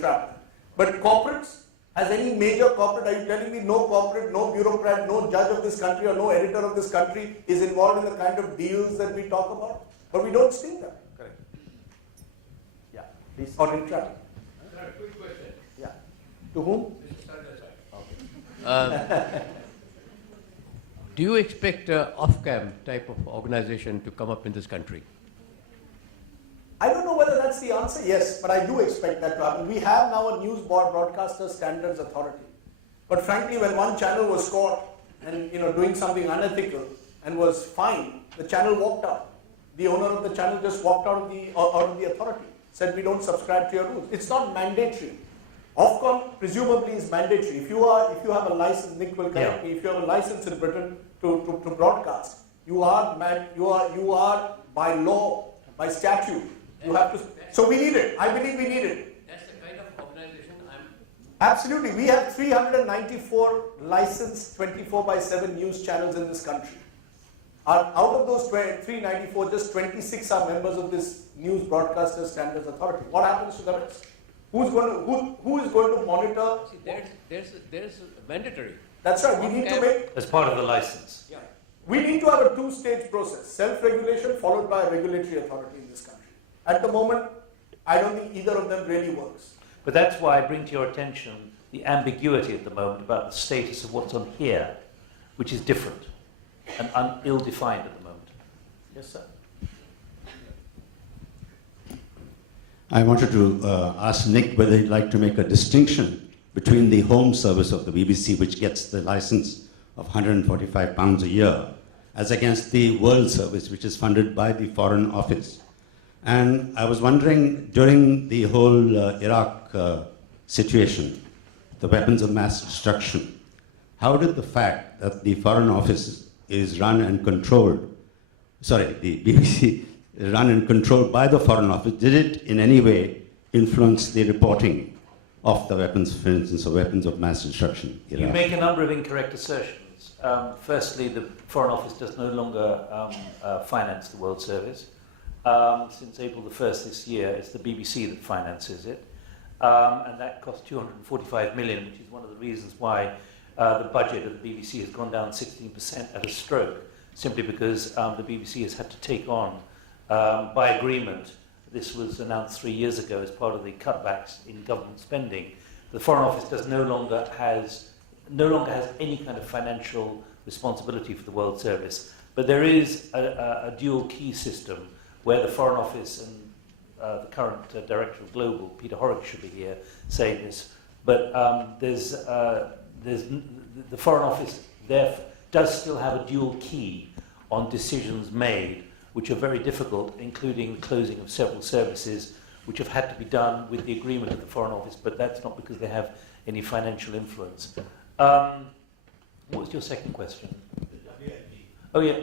entrapment. But corporates, as any major corporate, are you telling me no corporate, no bureaucrat, no judge of this country or no editor of this country is involved in the kind of deals that we talk about? But we don't see that. Correct. Yeah, please. Or entrapment. Quick question. Yeah. To whom? Do you expect an off-cam type of organization to come up in this country? I don't know whether that's the answer, yes, but I do expect that to happen. We have now a news broadcaster standards authority. But frankly, when one channel was caught and doing something unethical and was fined, the channel walked out. The owner of the channel just walked out of the authority, said we don't subscribe to your rules. It's not mandatory. Ofcom presumably is mandatory. If you have a license, Nik will correct me, if you have a license in Britain to broadcast, you are by law, by statute, you have to. So we need it. I believe we need it. That's the kind of organization Absolutely. We have 394 licensed 24/7 news channels in this country. Out of those 394, just 26 are members of this News Broadcaster Standards Authority. What happens to the rest? Who is going to monitor? See, there's mandatory. That's right. We need to make. As part of the license. Yeah. We need to have a two-stage process: self-regulation followed by a regulatory authority in this country. At the moment, I don't think either of them really works. But that's why I bring to your attention the ambiguity at the moment about the status of what's on here, which is different and ill-defined at the moment. Yes, sir. I wanted to ask Nik whether he'd like to make a distinction between the home service of the BBC, which gets the license of £145 a year, as against the world service, which is funded by the Foreign Office. And I was wondering, during the whole Iraq situation, the weapons of mass destruction, how did the fact that the Foreign Office is run and controlled, the BBC is run and controlled by the Foreign Office, did it in any way influence the reporting of the weapons, for instance, of weapons of mass destruction? You make a number of incorrect assertions. Firstly, the Foreign Office does no longer finance the World Service. Since April the 1st this year, it's the BBC that finances it. And that costs 245 million, which is one of the reasons why the budget of the BBC has gone down 16% at a stroke, simply because the BBC has had to take on, by agreement, this was announced 3 years ago as part of the cutbacks in government spending. The Foreign Office no longer has any kind of financial responsibility for the World Service. But there is a dual key system where the Foreign Office and the current Director of Global, Peter Horrocks, should be here saying this. But the Foreign Office therefore does still have a dual key on decisions made, which are very difficult, including the closing of several services, which have had to be done with the agreement of the Foreign Office, but that's not because they have any financial influence. What was your second question? Oh, yeah.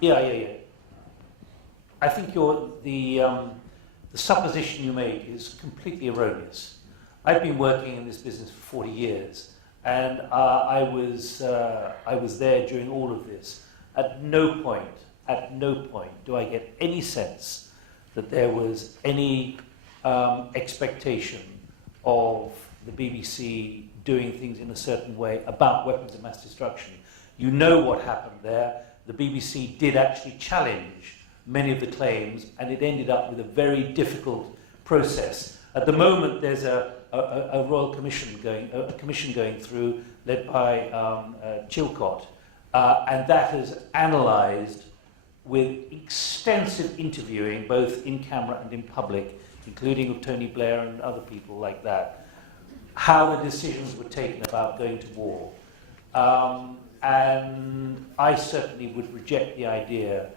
Yeah. I think the supposition you make is completely erroneous. I've been working in this business for 40 years, and I was there during all of this. At no point do I get any sense that there was any expectation of the BBC doing things in a certain way about weapons of mass destruction. You know what happened there. The BBC did actually challenge many of the claims, and it ended up with a very difficult process. At the moment, there's a royal commission going through, led by Chilcot, and that has analysed with extensive interviewing, both in camera and in public, including of Tony Blair and other people like that, how the decisions were taken about going to war. And I certainly would reject the idea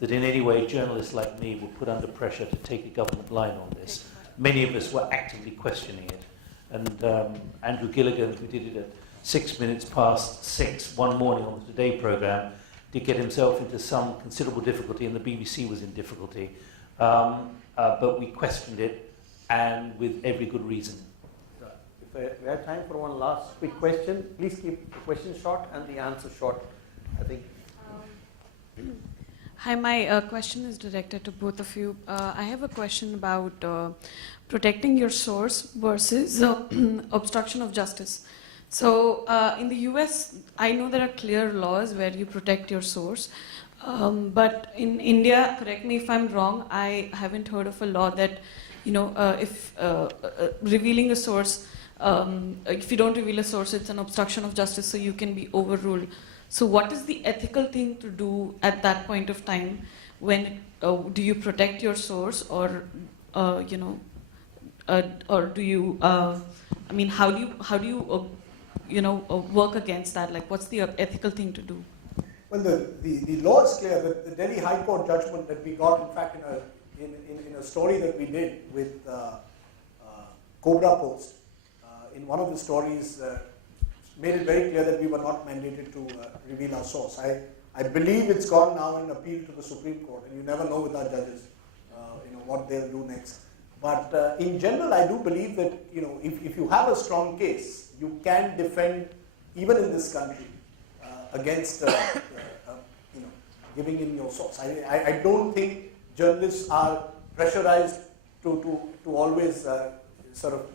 that in any way journalists like me were put under pressure to take a government line on this. Many of us were actively questioning it. And Andrew Gilligan, who did it at 6:06 one morning on the Today programme, did get himself into some considerable difficulty, and the BBC was in difficulty. But we questioned it, and with every good reason. If we have time for one last quick question, please keep the question short and the answer short. I think. Hi, my question is directed to both of you. I have a question about protecting your source versus obstruction of justice. So in the US, I know there are clear laws where you protect your source. But in India, correct me if I'm wrong, I haven't heard of a law that, if revealing a source, if you don't reveal a source, it's an obstruction of justice, so you can be overruled. So what is the ethical thing to do at that point of time? When do you protect your source, or or do you? How do you work against that? Like, what's the ethical thing to do? Well, the law is clear. The Delhi High Court judgment that we got, in fact, in a story that we did with Cobra Post, in one of the stories, made it very clear that we were not mandated to reveal our source. I believe it's gone now in appeal to the Supreme Court, and you never know with our judges, what they'll do next. But in general, I do believe that if you have a strong case, you can defend, even in this country, against giving in your source. I don't think journalists are pressurized to always sort of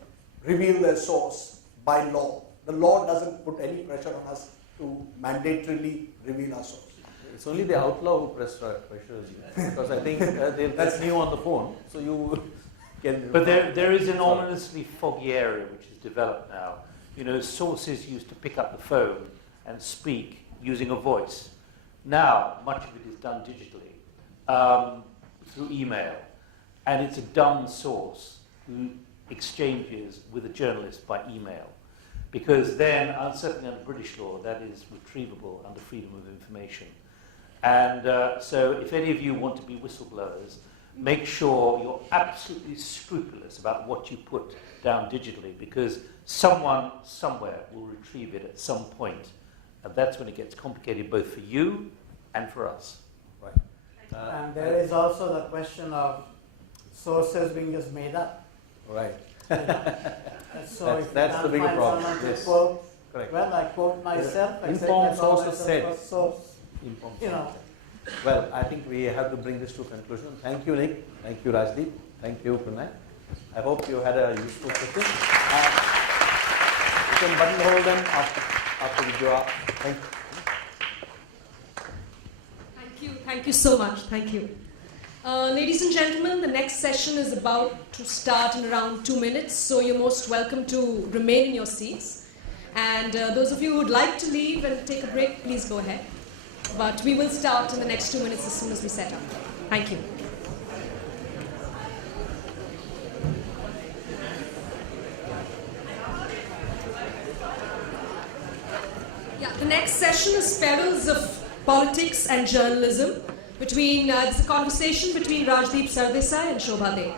reveal their source by law. The law doesn't put any pressure on us to mandatorily reveal our source. It's only the outlaw who pressures you, because I think that's new on the phone, so you can... But there is an ominously foggy area which is developed now. Sources used to pick up the phone and speak using a voice. Now, much of it is done digitally, through email, and it's a dumb source who exchanges with a journalist by email. Because then, certainly under British law, that is retrievable under freedom of information. And so if any of you want to be whistleblowers, make sure you're absolutely scrupulous about what you put down digitally, because someone somewhere will retrieve it at some point. And that's when it gets complicated both for you and for us. Right. And there is also the question of sources being just made up. Right. So That's the bigger problem. Yes. Correct. Well, I quote myself. Informed sources said. Source. Informed You know. Well, I think we have to bring this to conclusion. Thank you, Nik. Thank you, Rajdeep. Thank you, Pranay. I hope you had a useful session. You can buttonhole them after we go out. Thank you. Thank you so much. Thank you. Ladies and gentlemen, the next session is about to start in around 2 minutes, so you're most welcome to remain in your seats. And those of you who would like to leave and take a break, please go ahead. But we will start in the next 2 minutes as soon as we set up. Thank you. The next session is Perils of Politics and Journalism. It's a conversation between Rajdeep Sardesai and Shobha De.